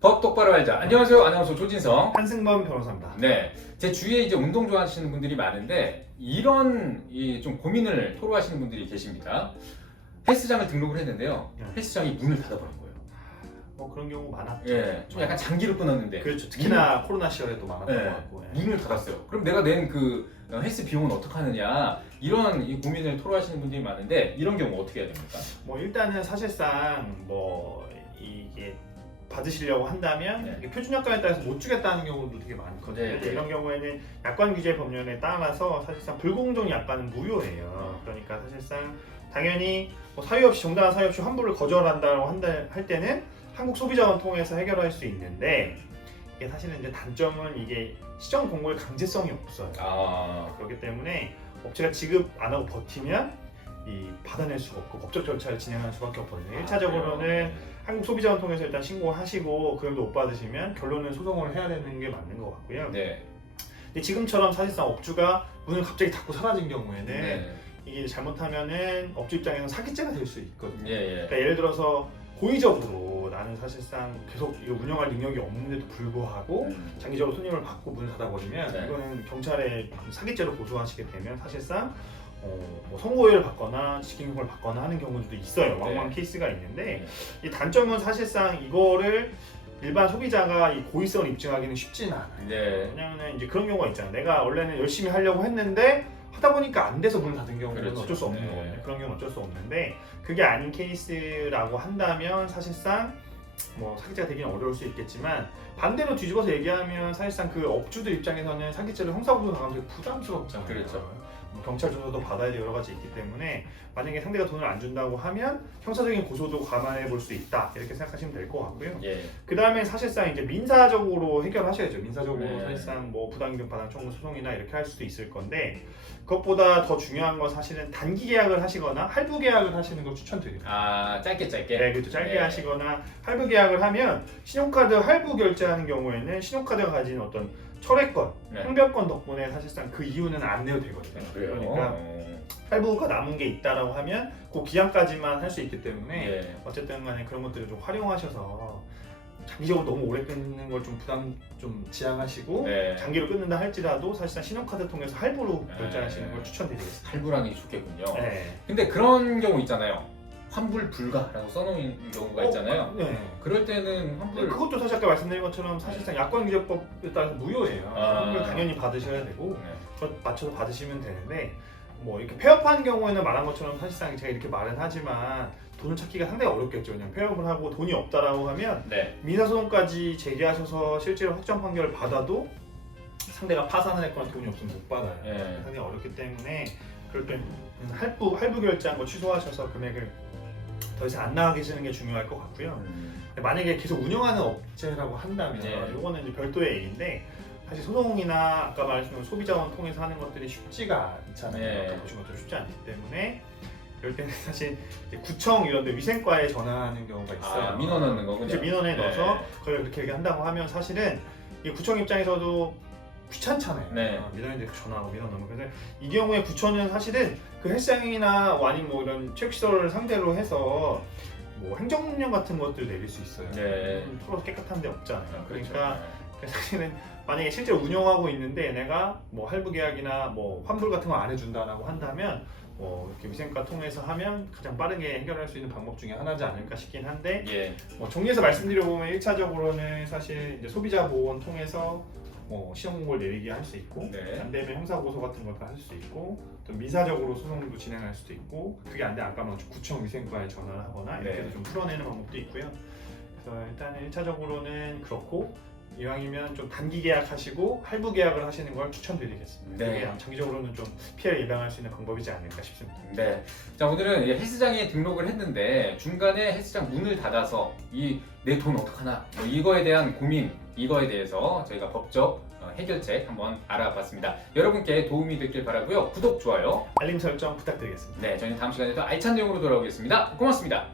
법 똑바로 알자. 안녕하세요. 아나운서 조진성. 한승범 변호사입니다. 네, 제 주위에 이제 운동 좋아하시는 분들이 많은데 이런 좀 고민을 토로하시는 분들이 계십니다. 헬스장을 등록을 했는데요. 헬스장이 문을 닫아버린 거예요. 뭐 그런 경우 많았죠. 예, 좀 약간 장기로 끊었는데. 그렇죠. 특히나 코로나 시절에도 많았던 예, 것 같고. 예. 문을 닫았어요. 그럼 내가 낸 그 헬스 비용은 어떡하느냐 이런 이 고민을 토로하시는 분들이 많은데 이런 경우 어떻게 해야 됩니까? 뭐 일단은 사실상 뭐 이게 받으시려고 한다면 네. 이게 표준 약관에 따라서 못 주겠다는 경우도 되게 많거든요. 네, 네. 이런 경우에는 약관 규제 법령에 따라서 사실상 불공정 약관은 무효예요. 그러니까 사실상 당연히 뭐 사유 없이 정당한 사유 없이 환불을 거절한다고 할 때는 한국소비자원 통해서 해결할 수 있는데 이게 사실은 이제 단점은 이게 시정 공고의 강제성이 없어요. 그렇기 때문에 업체가 지급 안 하고 버티면 받아낼 수가 없고 법적 절차를 진행할 수밖에 없거든요. 1차적으로는 한국 소비자원 통해서 일단 신고하시고 그럼도 못 받으시면 결론은 소송을 해야 되는 게 맞는 것 같고요. 네. 근데 지금처럼 사실상 업주가 문을 갑자기 닫고 사라진 경우에는 네. 이게 잘못하면은 업주 입장에서는 사기죄가 될 수 있거든요. 예, 예. 그러니까 예를 들어서 고의적으로 나는 사실상 계속 이거 운영할 능력이 없는데도 불구하고 장기적으로 손님을 받고 문을 닫아버리면 네. 이거는 경찰에 사기죄로 고소하시게 되면 사실상 뭐 선고유예를 받거나 직행형을 받거나 하는 경우도 있어요. 왕왕 네. 케이스가 있는데 이 단점은 사실상 이거를 일반 소비자가 이 고의성을 입증하기는 쉽지는 않아요. 네. 왜냐하면 이제 그런 경우가 있잖아요. 내가 원래는 열심히 하려고 했는데 하다 보니까 안 돼서 문을 닫은 경우는 그렇죠. 어쩔 수 없는 네. 거거든요. 그런 경우는 어쩔 수 없는데 그게 아닌 케이스라고 한다면 사실상 뭐 사기죄가 되기는 어려울 수 있겠지만 반대로 뒤집어서 얘기하면 사실상 그 업주들 입장에서는 사기죄로 형사고소 당하면 되게 부담스럽잖아요. 그렇죠. 뭐 경찰 조사도 받아야 될 여러 가지 있기 때문에 만약에 상대가 돈을 안 준다고 하면 형사적인 고소도 감안해 볼 수 있다 이렇게 생각하시면 될 것 같고요. 예. 그 다음에 사실상 이제 민사적으로 해결하셔야죠. 민사적으로 네. 사실상 뭐 부당이득 반환 청구 소송이나 이렇게 할 수도 있을 건데 그것보다 더 중요한 건 사실은 단기 계약을 하시거나 할부 계약을 하시는 걸 추천드립니다. 짧게. 네, 그렇죠. 짧게 네. 하시거나 할부 계약을 하면 신용카드 할부 결제하는 경우에는 신용카드가 가진 어떤 철회권, 네. 항변권 덕분에 사실상 그 이유는 안 내도 되거든요. 그러니까 할부가 남은 게 있다라고 하면 그 기한까지만 할 수 있기 때문에 네. 어쨌든 간에 그런 것들을 좀 활용하셔서 장기적으로 너무 오래 끊는 걸 좀 부담 좀 지양하시고 네. 장기로 끊는다 할지라도 사실상 신용카드 통해서 할부로 네. 결제하시는 걸 추천드리겠습니다. 할부랑이 좋겠군요. 네. 근데 그런 경우 있잖아요. 환불 불가라고 써놓은 경우가 있잖아요. 네. 그럴 때는 환불 그것도 사실 아까 말씀드린 것처럼 사실상 약관규제법에 따라서 무효예요. 환불 당연히 받으셔야 되고 네. 그것 맞춰서 받으시면 되는데 뭐 이렇게 폐업한 경우에는 말한 것처럼 사실상 제가 이렇게 말은 하지만 돈을 찾기가 상당히 어렵겠죠. 그냥 폐업을 하고 돈이 없다라고 하면 네. 민사소송까지 제기하셔서 실제로 확정 판결을 받아도 상대가 파산을 했거나 돈이 없으면 못 받아요. 네. 상당히 어렵기 때문에 그럴 땐 할부 결제한 거 취소하셔서 금액을 더 이상 안 나가 계시는 게 중요할 것 같고요. 만약에 계속 운영하는 업체라고 한다면 네. 이거는 이제 별도의 얘기인데 사실 소송이나 아까 말씀드린 소비자원 통해서 하는 것들이 쉽지가 않잖아요. 네. 아까 보신 것처럼 쉽지 않기 때문에 이럴 때는 사실 이제 구청 이런 데 위생과에 전화하는 경우가 있어요. 민원 넣는 거군요. 그래서 민원에 네. 넣어서 그걸 그렇게 한다고 하면 사실은 이 구청 입장에서도 귀찮잖아요. 네. 민원인데 전화하고 민원 넣으면 그래서 이 경우에 구청은 사실은 그 헬스장이나 아니면 뭐 이런 체육시설을 상대로 해서 뭐 행정명령 같은 것들 내릴 수 있어요. 네. 서로 깨끗한 데 없잖아요. 그렇죠. 그러니까 사실은 만약에 실제로 운영하고 있는데 내가 뭐 할부 계약이나 뭐 환불 같은 거 안 해준다라고 한다면 뭐 이렇게 위생과 통해서 하면 가장 빠르게 해결할 수 있는 방법 중에 하나지 않을까 싶긴 한데 예. 뭐 정리해서 말씀드려보면 1차적으로는 사실 이제 소비자 보호원 통해서 뭐 시정 공고를 내리게 할 수 있고 네. 안 되면 형사 고소 같은 것도 할 수 있고 또 민사적으로 소송도 진행할 수도 있고 그게 안 돼 아까 뭐 구청 위생과에 전화를 하거나 이렇게 네. 해서 좀 풀어내는 방법도 있고요. 그래서 일단은 1차적으로는 그렇고 이왕이면 좀 단기 계약하시고 할부 계약을 하시는 걸 추천드리겠습니다. 네. 그게 장기적으로는 좀 피해를 예방할 수 있는 방법이지 않을까 싶습니다. 네. 자, 오늘은 헬스장에 등록을 했는데 중간에 헬스장 문을 닫아서 내 돈 어떡하나 뭐 이거에 대한 고민, 이거에 대해서 저희가 법적 해결책 한번 알아봤습니다. 여러분께 도움이 됐길 바라고요. 구독, 좋아요. 알림 설정 부탁드리겠습니다. 네, 저희는 다음 시간에 더 알찬 내용으로 돌아오겠습니다. 고맙습니다.